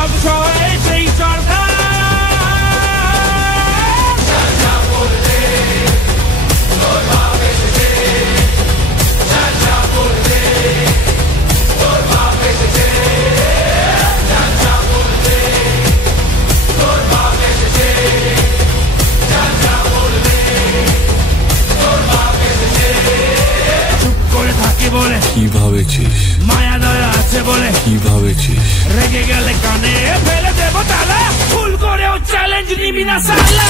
সব সয়ে সেই সরকার বলে কি ভাবেছিস, মায়া দয়া আছে বলে কি ভাবেছিস, রেগে গেলে কানে ফেলে দেবো তালা, ভুল করেও চ্যালেঞ্জ নিবি না সালা।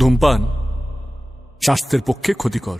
ধূমপান স্বাস্থ্যের পক্ষে ক্ষতিকর।